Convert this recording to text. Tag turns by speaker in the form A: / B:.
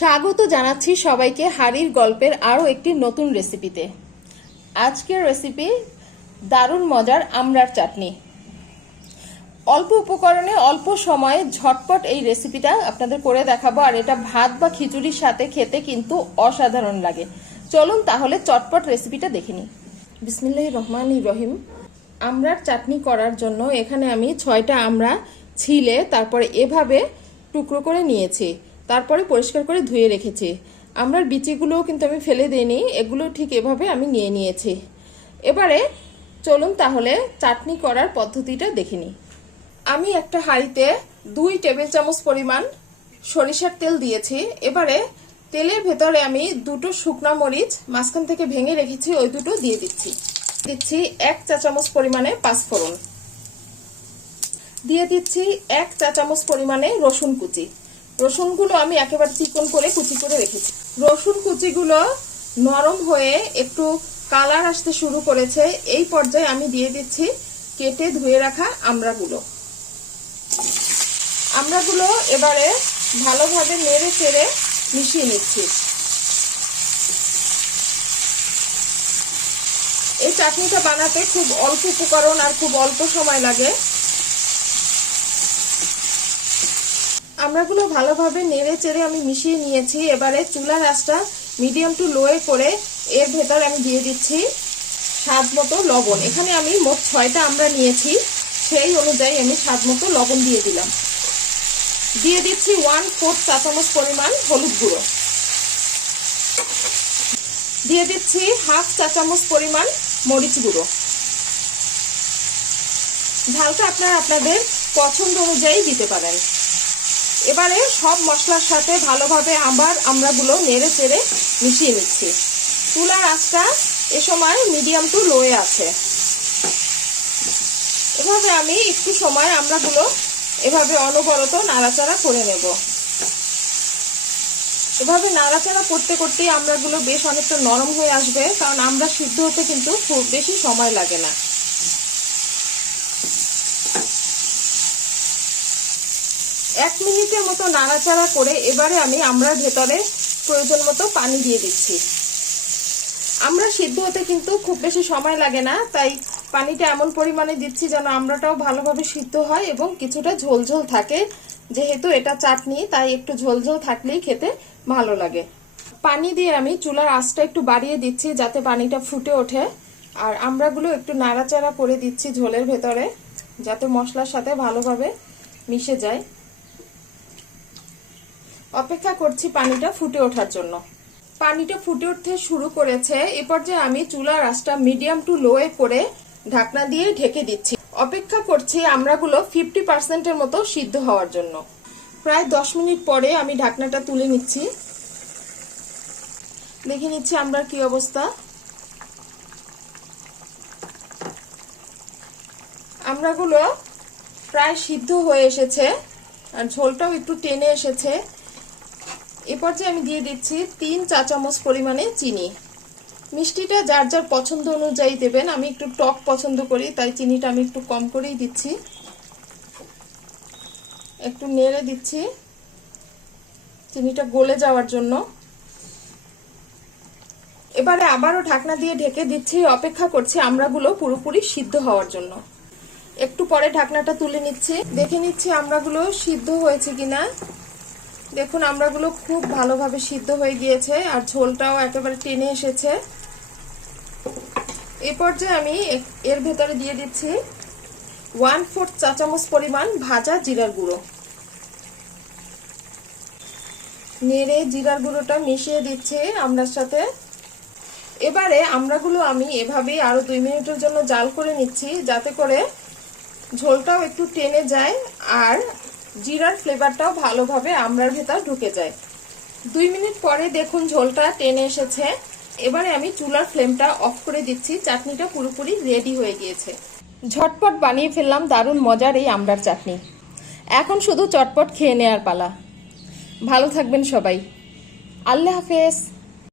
A: স্বাগত জানাচ্ছি সবাইকে হাড়ির গল্পের আরও একটি নতুন রেসিপিতে আজকের রেসিপি দারুণ মজার আমড়ার চাটনি। অল্প উপকরণে অল্প সময়ে ঝটপট এই রেসিপিটা আপনাদের করে দেখাবো, আর এটা ভাত বা খিচুড়ির সাথে খেতে কিন্তু অসাধারণ লাগে। চলুন তাহলে চটপট রেসিপিটা দেখে নিই। বিসমিল্লাহ রহমান রহিম। আমড়ার চাটনি করার জন্য এখানে আমি ছয়টা আমড়া ছিলে তারপরে এভাবে টুকরো করে নিয়েছি। তারপরে পরিষ্কার করে ধুয়ে রেখেছি। আমরার বিচিগুলোও কিন্তু আমি ফেলে দিইনি, এগুলো ঠিক এভাবে আমি নিয়ে নিয়েছি। এবারে চলুন তাহলে চাটনি করার পদ্ধতিটা দেখে আমি একটা হাঁড়িতে দুই টেবিল চামচ পরিমাণ সরিষার তেল দিয়েছি। এবারে তেলের ভেতরে আমি দুটো শুকনা মরিচ মাঝখান থেকে ভেঙে রেখেছি, ওই দুটো দিয়ে দিচ্ছি। দিচ্ছি এক চা চামচ পরিমাণে পাঁচফোড়ন। দিয়ে দিচ্ছি এক চা চামচ পরিমাণে রসুন কুচি। রসুনগুলো আমি একেবারে চিকন করে কুচি করে রেখেছি। রসুন কুচিগুলো নরম হয়ে একটু কালার আসতে শুরু করেছে। এই পর্যায়ে আমি দিয়ে দিচ্ছি কেটে ধুয়ে রাখা আমড়াগুলো। আমড়াগুলো এবারে ভালোভাবে নেড়ে চেড়ে মিশিয়ে নিচ্ছি। এই চাটনিটা বানাতে খুব অল্প উপকরণ আর খুব অল্প সময় লাগে। আমরাগুলো ভালোভাবে নেড়ে চেড়ে আমি মিশিয়ে নিয়েছি। এবারে চুলার আঁচটা মিডিয়াম টু লোয়ে করে এর ভেতর আমি দিয়ে দিচ্ছি স্বাদ মতো লবণ। এখানে আমি মোট ছয়টা আমরা নিয়েছি, সেই অনুযায়ী আমি স্বাদ মতো লবণ দিয়ে দিলাম। দিয়ে দিচ্ছি ওয়ান ফোর্থ চা চামচ পরিমাণ হলুদ গুঁড়ো। দিয়ে দিচ্ছি হাফ চা চামচ পরিমাণ মরিচ গুঁড়ো। ঝালটা আপনারা আপনাদের পছন্দ অনুযায়ী দিতে পারেন। এবারে সব মশলার সাথে ভালোভাবে আবার আমরাগুলো নেড়ে চেড়ে মিশিয়ে নিচ্ছি। চুলার আঁচটা এ সময় মিডিয়াম টু লোয়ে আছে। এভাবে আমি একটু সময় আমরাগুলো এভাবে অনবরত নাড়াচাড়া করে নেব। এভাবে নাড়াচাড়া করতে করতেই আমরাগুলো বেশ অনেকটা নরম হয়ে আসবে, কারণ আমরা সিদ্ধ হতে কিন্তু খুব বেশি সময় লাগে না। এক মিনিটের মতো নাড়াচাড়া করে এবারে আমি আমরার ভেতরে প্রয়োজন মতো পানি দিয়ে দিচ্ছি। আমরা সিদ্ধ হতে কিন্তু খুব বেশি সময় লাগে না, তাই পানিটা এমন পরিমাণে দিচ্ছি যেন আমরাটাও ভালোভাবে সিদ্ধ হয় এবং কিছুটা ঝোলঝোল থাকে। যেহেতু এটা চাটনি তাই একটু ঝোলঝোল থাকলেই খেতে ভালো লাগে। পানি দিয়ে আমি চুলার আঁচটা একটু বাড়িয়ে দিচ্ছি যাতে পানিটা ফুটে ওঠে। আর আমরাগুলো একটু নাড়াচাড়া করে দিচ্ছি ঝোলের ভেতরে, যাতে মশলার সাথে ভালোভাবে মিশে যায়। অপেক্ষা করছি পানিটা ফুটে ওঠার জন্য। পানিটা ফুটে উঠতে শুরু করেছে, এ পর্যায়ে আমি চুলার আঁচটা মিডিয়াম টু লোয়ে করে ঢাকনা দিয়ে ঢেকে দিচ্ছি। অপেক্ষা করছি আমরাগুলো ফিফটি পার্সেন্টের মতো সিদ্ধ হওয়ার জন্য। প্রায় দশ মিনিট পরে আমি ঢাকনাটা তুলে নিচ্ছি। দেখে নিচ্ছি আমরা কি অবস্থা। আমরাগুলো প্রায় সিদ্ধ হয়ে এসেছে, আর ঝোলটাও একটু টেনে এসেছে। এ পর্যায়ে আমি দিয়ে দিচ্ছি তিন চা চামচ পরিমাণে চিনি। মিষ্টিটা যার যার পছন্দ অনুযায়ী দেবেন, আমি একটু টক পছন্দ করি, তাই চিনিটা আমি একটু কম করেই দিচ্ছি। একটু নেড়ে দিচ্ছি চিনিটা গলে যাওয়ার জন্য। এবারে আবারও ঢাকনা দিয়ে ঢেকে দিচ্ছি, অপেক্ষা করছি আমরাগুলো পুরোপুরি সিদ্ধ হওয়ার জন্য। একটু পরে ঢাকনাটা তুলে নিচ্ছি। দেখে নিচ্ছি আমরাগুলো সিদ্ধ হয়েছে কিনা। দেখুন, আমরাগুলো খুব ভালোভাবে সিদ্ধ হয়ে গিয়েছে আর ঝোলটাও একেবারে টেনে এসেছে। এই পর্যায়ে আমি এর ভেতরে দিয়ে দিচ্ছি ওয়ান ফোর্থ চা চামচ পরিমাণ ভাজা জিরার গুঁড়ো। নেড়ে জিরার গুঁড়োটা মিশিয়ে দিচ্ছি আমরার সাথে। এবারে আমরাগুলো আমি এভাবেই আরও দুই মিনিটের জন্য জাল করে নিচ্ছি যাতে করে ঝোলটাও একটু টেনে যায় আর জিরার ফ্লেভারটাও ভালোভাবে আমরার ভেতর ঢুকে যায়। দুই মিনিট পরে দেখুন ঝোলটা টেনে এসেছে। এবারে আমি চুলার ফ্লেমটা অফ করে দিচ্ছি, চাটনিটা পুরোপুরি রেডি হয়ে গিয়েছে। ঝটপট বানিয়ে ফেললাম দারুণ মজার এই আমড়ার চাটনি। এখন শুধু চটপট খেয়ে নেওয়ার পালা। ভালো থাকবেন সবাই। আল্লাহ হাফেজ।